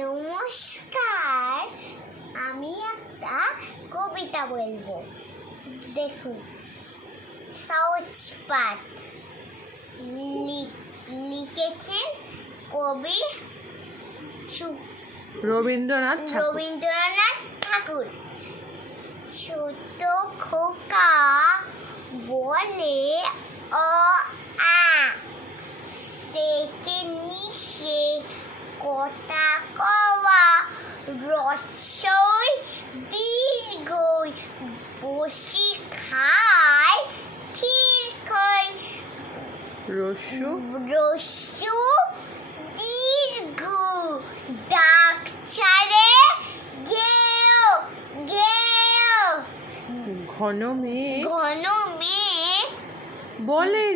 নমস্কার, আমি একটা কবিতা বলবো। দেখুন, সহজ পাঠ লিখেছেন কবি রবীন্দ্রনাথ ঠাকুর। ছোট খোকা বলে অ আ, সেকেন্ডে সে কটা কওয়া, রস্বই দীর্ঘই বসি খায় ঠিক হয়, রস্যু দীর্ঘ ডাক ছাড়ে গেও গেও, ঘন মেয়ে বলে